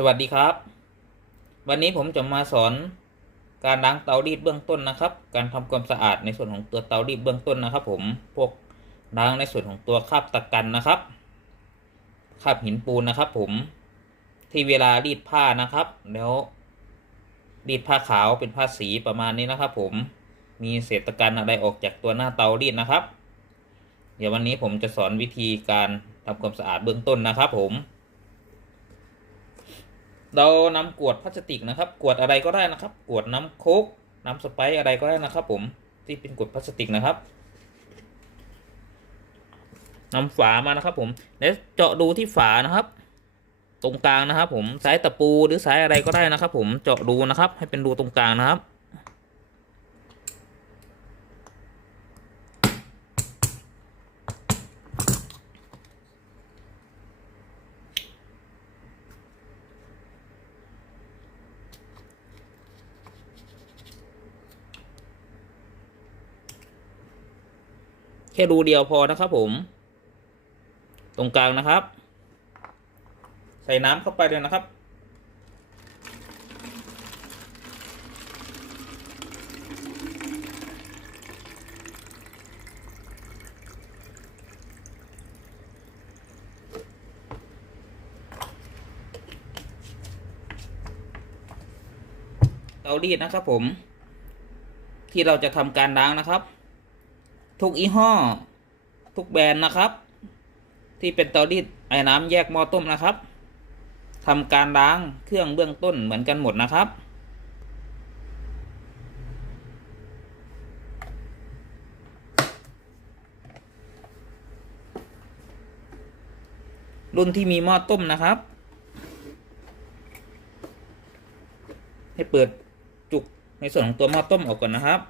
สวัสดีครับ วันนี้ผมจะมาสอนการล้างเตารีดเบื้องต้นนะครับ การทำความสะอาดในส่วนของตัวเตารีดเบื้องต้นนะครับ ผมพวกล้างในส่วนของตัวคราบตะกันนะครับคราบหินปูนนะครับ ผมที่เวลารีดผ้านะครับ แล้วรีดผ้าขาวเป็นผ้าสีประมาณนี้นะครับ ผมมีเศษตะกันอะไรออกจากตัวหน้าเตารีดนะครับ เดี๋ยววันนี้ผมจะสอนวิธีการทำความสะอาดเบื้องต้นนะครับ ผม เรานำกวดพลาสติกนะครับกวดอะไรก็ได้นะครับกวดน้ำโคกน้ำสไปซ์อะไรก็ได้นะครับ ผมที่เป็นกวดพลาสติกนะครับนำฝามานะครับ ผมแล้วเจาะดูที่ฝานะครับ ตรงกลางนะครับ ผมสายตะปูหรือสายอะไรก็ได้นะครับ ผมเจาะดูนะครับ ให้เป็นรูตรงกลางนะครับ ค่รูเดียวพอนะครับผม ตรงกลางนะครับ ใส่น้ำเข้าไปเลยนะครับ เตารีดนะครับผม ที่เราจะทำการล้างนะครับ ทุกยี่ห้อ ทุกแบรนด์นะครับ ที่เป็นเตารีดไอ้น้ำแยกหม้อต้มนะครับทำการล้างเครื่องเบื้องต้นเหมือนกันหมดนะครับ รุ่นที่มีหม้อต้มนะครับ ให้เปิดจุกในส่วนของตัวหม้อต้มออกก่อนนะครับ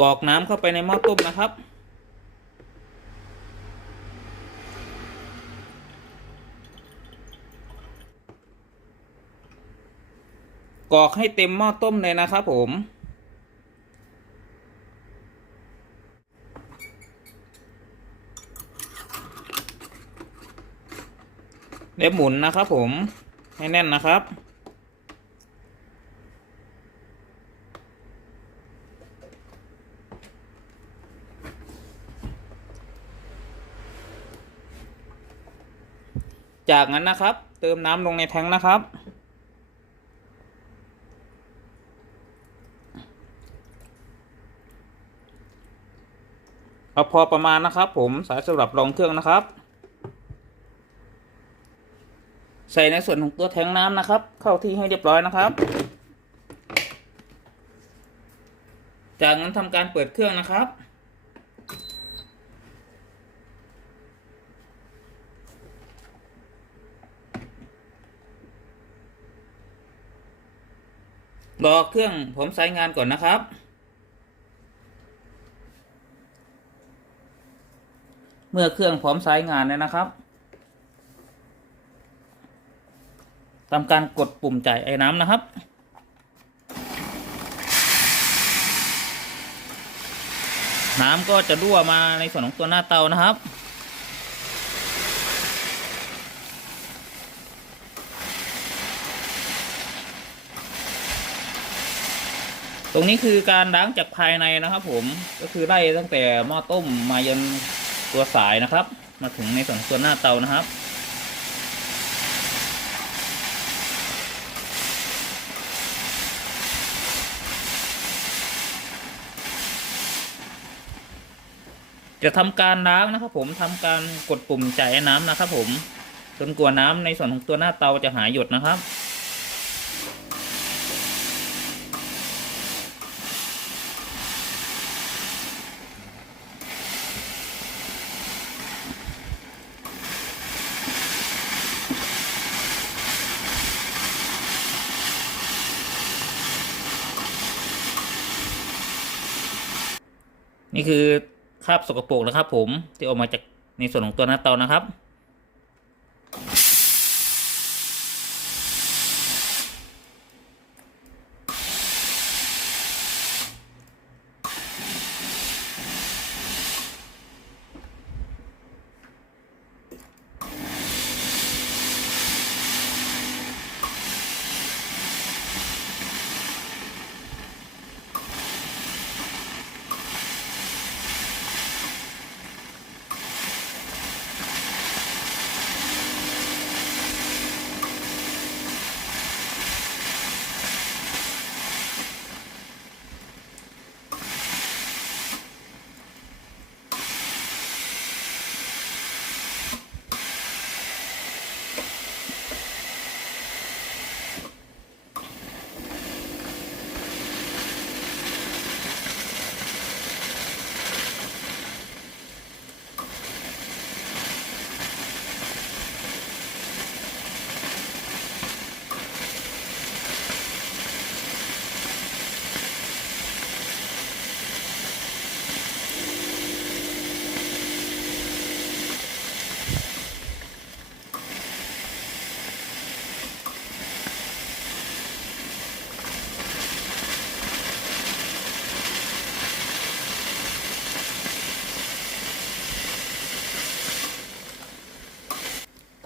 กอกน้ำเข้าไปในหม้อต้มนะครับ กอกให้เต็มหม้อต้มเลยนะครับผมแล้วหมุนนะครับผมให้แน่นนะครับ จากนั้นนะครับ เติมน้ำลงในแทงค์นะครับ เอาพอประมาณนะครับ ผมสายสำหรับรองเครื่องนะครับ ใส่ในส่วนของตัวแทงน้ำนะครับ เข้าที่ให้เรียบร้อยนะครับ จากนั้นทำการเปิดเครื่องนะครับ รอเครื่องผมใช้งานก่อนนะครับ เมื่อเครื่องพร้อมใช้งานแล้วนะครับทำการกดปุ่มจ่ายไอ้น้ำนะครับ น้ำก็จะรั่วมาในส่วนของตัวหน้าเตานะครับ ตรงนี้คือการล้างจากภายในนะครับ ผมก็คือไล่ตั้งแต่หม้อต้มมายันตัวสายนะครับ มาถึงในส่วนของตัวหน้าเตานะครับจะทำการล้างนะครับ ผมทำการกดปุ่มจ่ายน้ำนะครับ ผมจนกว่าน้ำในส่วนของตัวหน้าเตาจะหายหยดนะครับ นี่คือคราบสกปรกนะครับผมที่ออกมาจากในส่วนของตัวหน้าเตานะครับ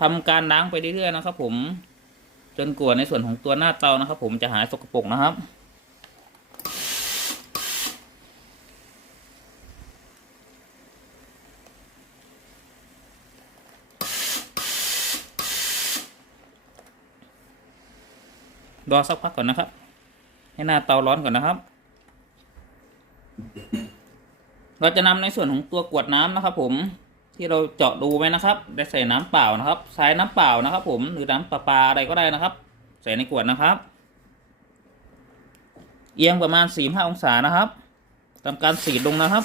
ทำการล้างไปเรื่อยๆนะครับ ผมจนกว่าในส่วนของตัวหน้าเตานะครับ ผมจะหายสกปรกนะครับ รอสักพักก่อนนะครับ ให้หน้าเตาร้อนก่อนนะครับ เราจะนำในส่วนของตัวกวดน้ำนะครับ ผม ที่เราเจาะรูไว้นะครับ ได้ใส่น้ำเปล่านะครับ ใช้น้ำเปล่านะครับ ผมหรือน้ำประปาอะไรก็ได้นะครับ ใส่ในขวดนะครับ เอียงประมาณสี่ห้าองศานะครับทำการสีดลงนะครับ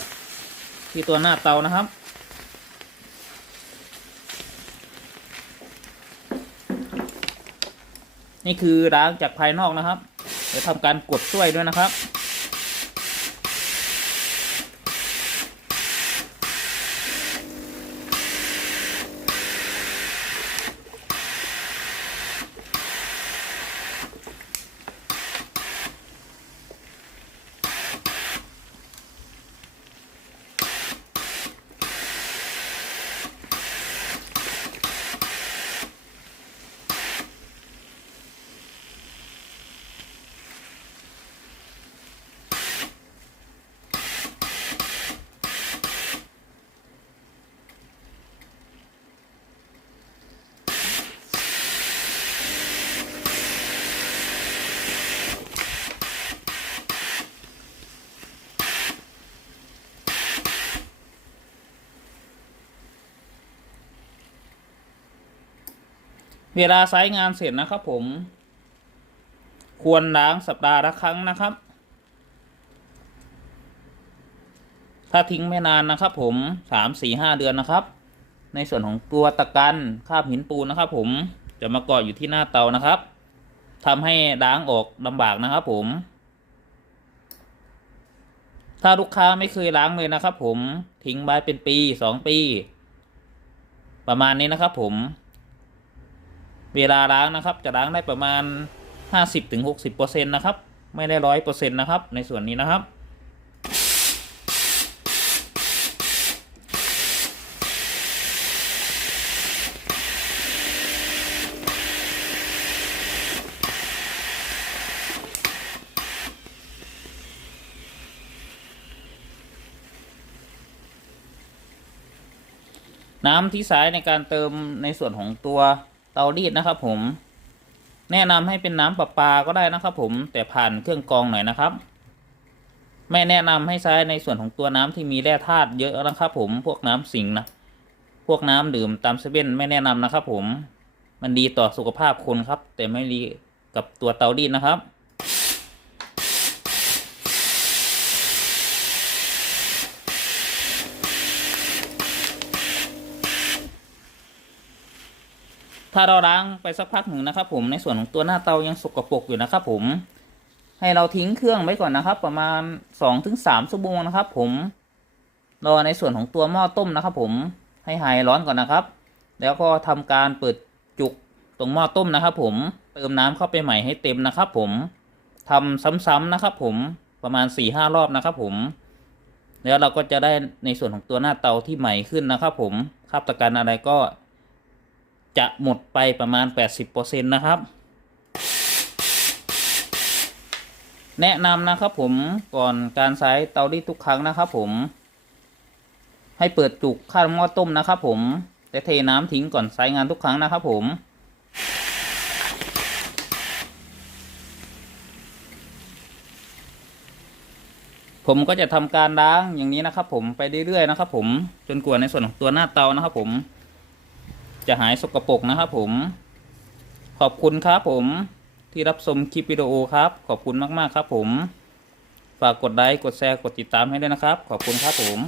ที่ตัวหน้าเตานะครับ นี่คือล้างจากภายนอกนะครับเดี๋ยวทำการกดช่วยด้วยนะครับ เวลาใช้งานเสร็จนะครับผม ควรล้างสัปดาห์ละครั้งนะครับ ถ้าทิ้งไม่นานนะครับ ผมสามสี่ห้าเดือนนะครับ ในส่วนของตัวตะกันคราบหินปูนนะครับ ผมจะมาเกาะอยู่ที่หน้าเตานะครับทำให้ล้างออกลำบากนะครับ ผม ถ้าลูกค้าไม่เคยล้างเลยนะครับ ผมทิ้งไว้เป็นปีสองปี ประมาณนี้นะครับ ผม เวลาล้างนะครับ จะล้างได้ประมาณ 50-60%นะครับ ไม่ได้ร้อยเปอร์เซ็นต์นะครับ ในส่วนนี้นะครับน้ำที่ใช้ในการเติมในส่วนของตัว เตารีดนะครับ ผม แนะนำให้เป็นน้ำประปาก็ได้นะครับ ผมแต่ผ่านเครื่องกรองหน่อยนะครับ ไม่แนะนำให้ใช้ในส่วนของตัวน้ำที่มีแร่ธาตุเยอะนะครับ ผมพวกน้ำสิงนะพวกน้ำดื่มตามเซเว่นไม่แนะนำนะครับ ผมมันดีต่อสุขภาพคนครับ แต่ไม่ดีกับตัวเตารีดนะครับ ถ้าเราล้างไปสักพักหนึ่งนะครับ ผมในส่วนของตัวหน้าเตายังสกปรกอยู่นะครับ ผมให้เราทิ้งเครื่องไว้ก่อนนะครับ ประมาณสองถึงสามชั่วโมงนะครับ ผมรอในส่วนของตัวหม้อต้มนะครับ ผมให้หายร้อนก่อนนะครับ แล้วก็ทำการเปิดจุกตรงหม้อต้มนะครับ ผมเติมน้ำเข้าไปใหม่ให้เต็มนะครับ ผมทำซ้ำๆนะครับ ผมประมาณสี่ห้ารอบนะครับ ผม แล้วเราก็จะได้ในส่วนของตัวหน้าเตาที่ใหม่ขึ้นนะครับ ผมคาบตะกันอะไรก็ จะหมดไปประมาณ 80%นะครับ แนะนำนะครับผมก่อนการใช้เตารีดทุกครั้งนะครับผม ให้เปิดจุกข้าวหม้อต้มนะครับผมแต่เทน้ำทิ้งก่อนใช้งานทุกครั้งนะครับผมผมก็จะทำการล้างอย่างนี้นะครับผมไปเรื่อยๆนะครับผมจนกว่าในส่วนของตัวหน้าเตานะครับผม จะหายสกปรกนะครับผม ขอบคุณครับผมที่รับชมคลิปวิดีโอครับ ขอบคุณมากๆครับผม ฝากกดไลค์กดแชร์กดติดตามให้ด้วยนะครับ ขอบคุณครับผม